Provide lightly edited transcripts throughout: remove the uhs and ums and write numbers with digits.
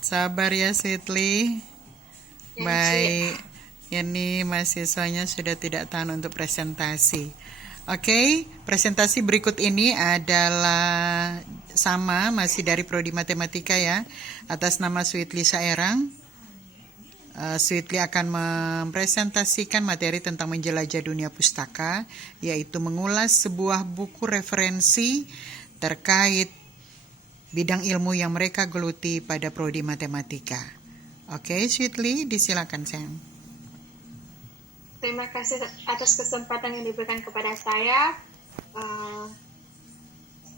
Sabar ya Sweetly. Ya, Ci. Baik, ini mahasiswanya sudah tidak tahan untuk presentasi. Oke, presentasi berikut ini adalah sama, masih dari Prodi Matematika ya. Atas nama Sweetly Saerang, Sweetly akan mempresentasikan materi tentang menjelajah dunia pustaka, yaitu mengulas sebuah buku referensi terkait bidang ilmu yang mereka geluti pada Prodi Matematika. Oke, Sweetly, disilakan Sam. Terima kasih atas kesempatan yang diberikan kepada saya.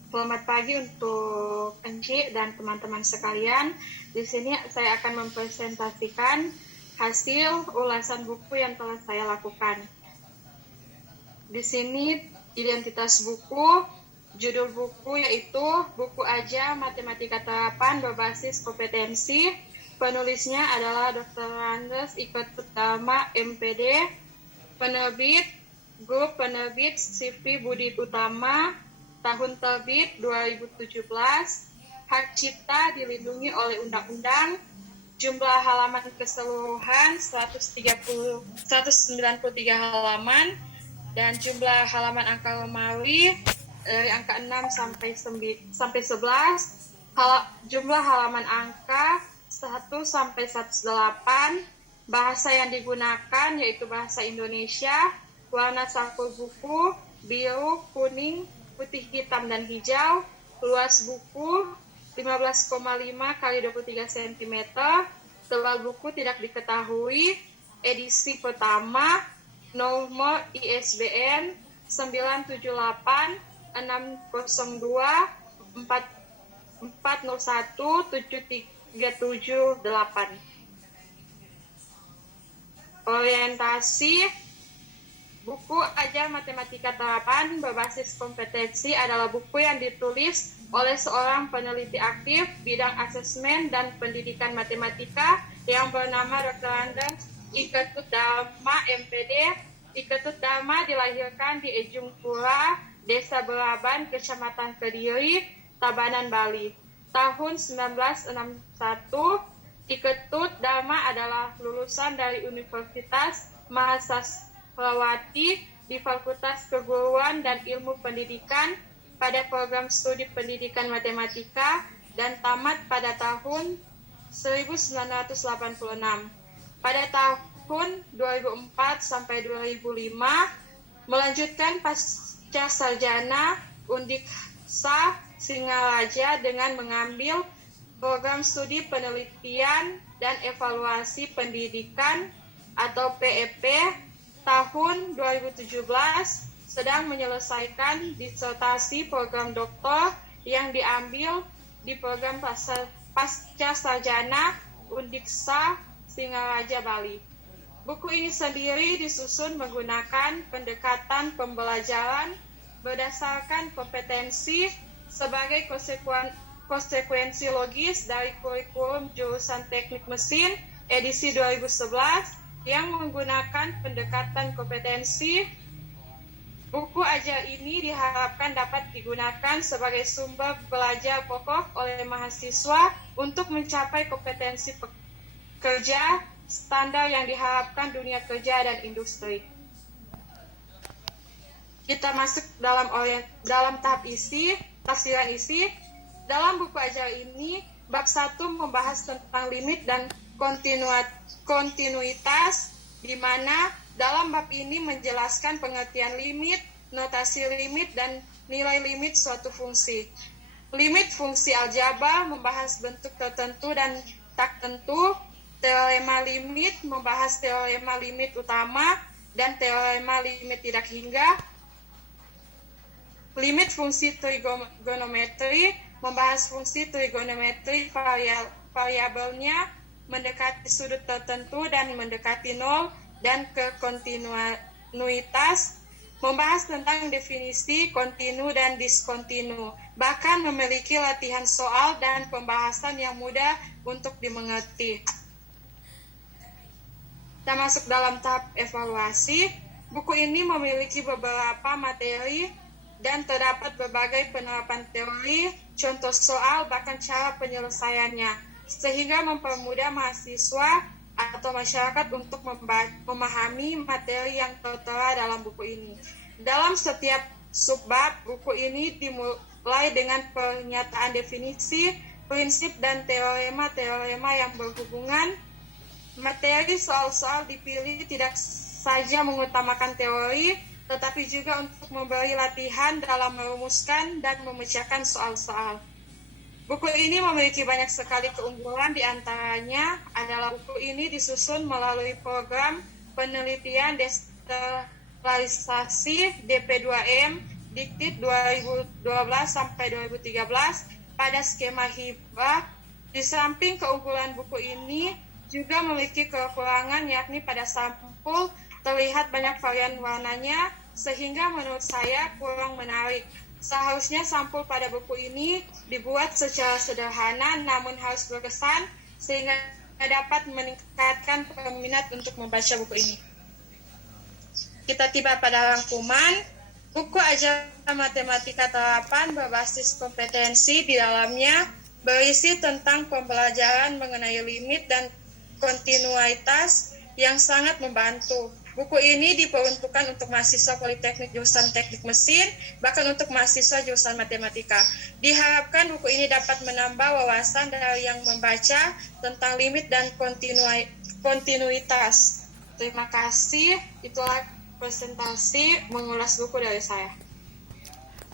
Selamat pagi untuk Enci dan teman-teman sekalian. Di sini saya akan mempresentasikan hasil ulasan buku yang telah saya lakukan. Di sini identitas buku, judul buku yaitu Buku Aja Matematika Terapan Berbasis Kompetensi. Penulisnya adalah Dr. Randes Iketutama, MPD. Penerbit, Grup Penerbit CV Budi Utama, tahun terbit 2017, hak cipta dilindungi oleh undang-undang, jumlah halaman keseluruhan 193 halaman, dan jumlah halaman angka Romawi dari angka 6 sampai 11, jumlah halaman angka 1 sampai 108, bahasa yang digunakan yaitu bahasa Indonesia, warna saku buku biru, kuning, putih, hitam, dan hijau, luas buku 15,5 kali 23 cm, tebal buku tidak diketahui, edisi pertama, nomor ISBN 978 602 401 7378. Orientasi buku Ajar Matematika Terapan Berbasis Kompetensi adalah buku yang ditulis oleh seorang peneliti aktif bidang asesmen dan pendidikan matematika yang bernama Dr. Randes Iketutama, MPD. Iketutama dilahirkan di Ejungpura, Desa Beraban, Kecamatan Kediri, Tabanan, Bali. Tahun 1961, Iketut Dharma adalah lulusan dari Universitas Mahasiswawati di Fakultas Keguruan dan Ilmu Pendidikan pada program studi pendidikan matematika dan tamat pada tahun 1986. Pada tahun 2004 sampai 2005 melanjutkan pasca sarjana Undiksa Singaraja dengan mengambil program studi penelitian dan evaluasi pendidikan atau PEP tahun 2017, sedang menyelesaikan disertasi program doktor yang diambil di program pasca sarjana Undiksa Singaraja, Bali. Buku ini sendiri disusun menggunakan pendekatan pembelajaran berdasarkan kompetensi sebagai konsekuensi logis dari kurikulum jurusan teknik mesin edisi 2011 yang menggunakan pendekatan kompetensi. Buku ajar ini diharapkan dapat digunakan sebagai sumber belajar pokok oleh mahasiswa untuk mencapai kompetensi kerja standar yang diharapkan dunia kerja dan industri. Kita masuk dalam tahap tafsiran isi. Dalam buku ajar ini, bab 1 membahas tentang limit dan kontinuitas, di mana dalam bab ini menjelaskan pengertian limit, notasi limit, dan nilai limit suatu fungsi. Limit fungsi aljabar membahas bentuk tertentu dan tak tentu. Teorema limit membahas teorema limit utama dan teorema limit tidak hingga. Limit fungsi trigonometri membahas fungsi trigonometri variabelnya mendekati sudut tertentu dan mendekati nol, dan kekontinuitas membahas tentang definisi kontinu dan diskontinu, bahkan memiliki latihan soal dan pembahasan yang mudah untuk dimengerti. Kita masuk dalam tahap evaluasi. Buku ini memiliki beberapa materi dan terdapat berbagai penerapan teori, contoh soal, bahkan cara penyelesaiannya. sehingga mempermudah mahasiswa atau masyarakat untuk memahami materi yang tertera dalam buku ini. Dalam setiap subbab, buku ini dimulai dengan pernyataan definisi, prinsip, dan teorema-teorema yang berhubungan. Materi soal-soal dipilih tidak saja mengutamakan teori, tetapi juga untuk memberi latihan dalam merumuskan dan memecahkan soal-soal. Buku ini memiliki banyak sekali keunggulan, di antaranya adalah buku ini disusun melalui program penelitian desentralisasi DP2M Diktit 2012 sampai 2013 pada skema hibah. Di samping keunggulan buku ini juga memiliki kekurangan, yakni pada sampul terlihat banyak varian warnanya, sehingga menurut saya kurang menarik. Seharusnya sampul pada buku ini dibuat secara sederhana namun harus berkesan sehingga dapat meningkatkan peminat untuk membaca buku ini. Kita tiba pada rangkuman. Buku ajaran matematika terapan berbasis kompetensi di dalamnya berisi tentang pembelajaran mengenai limit dan kontinuitas yang sangat membantu. Buku ini diperuntukkan untuk mahasiswa politeknik jurusan teknik mesin, bahkan untuk mahasiswa jurusan matematika. Diharapkan buku ini dapat menambah wawasan dari yang membaca tentang limit dan kontinuitas. Terima kasih, itulah presentasi mengulas buku dari saya.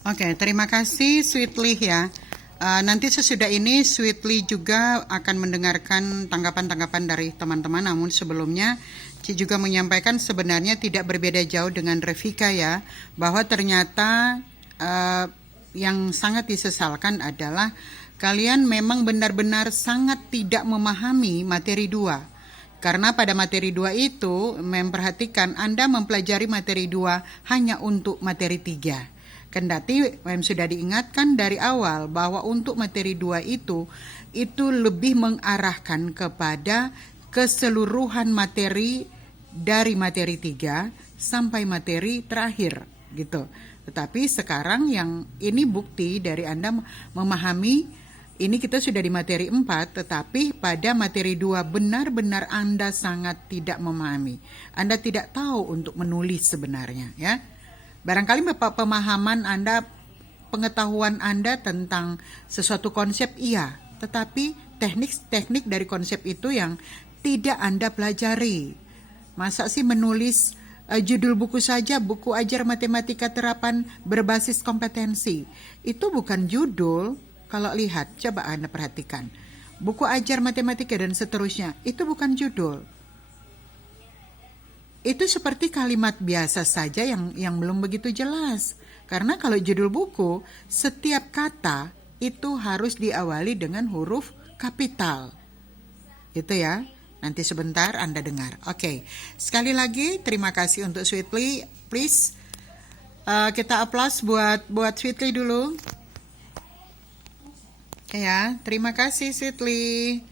Oke, terima kasih Sweetly ya. Nanti sesudah ini Sweetly juga akan mendengarkan tanggapan-tanggapan dari teman-teman. Namun sebelumnya Ci juga menyampaikan sebenarnya tidak berbeda jauh dengan Revika ya, bahwa ternyata yang sangat disesalkan adalah kalian memang benar-benar sangat tidak memahami materi 2. Karena pada materi 2 itu memperhatikan Anda mempelajari materi 2 hanya untuk materi 3. Kendati sudah diingatkan dari awal bahwa untuk materi 2 itu lebih mengarahkan kepada keseluruhan materi dari materi 3 sampai materi terakhir gitu. Tetapi sekarang yang ini bukti dari Anda memahami, ini kita sudah di materi 4, tetapi pada materi 2 benar-benar Anda sangat tidak memahami. Anda tidak tahu untuk menulis sebenarnya ya. Barangkali pemahaman Anda, pengetahuan Anda tentang sesuatu konsep iya, tetapi teknik-teknik dari konsep itu yang tidak Anda pelajari. Masa sih menulis judul buku saja, buku ajar matematika terapan berbasis kompetensi. Itu bukan judul, kalau lihat, coba Anda perhatikan. Buku ajar matematika dan seterusnya, itu bukan judul. Itu seperti kalimat biasa saja yang belum begitu jelas. Karena kalau judul buku, setiap kata itu harus diawali dengan huruf kapital. Itu ya. Nanti sebentar Anda dengar. Oke. Sekali lagi terima kasih untuk Sweetly. Please kita aplaus buat Sweetly dulu. Ya, terima kasih Sweetly.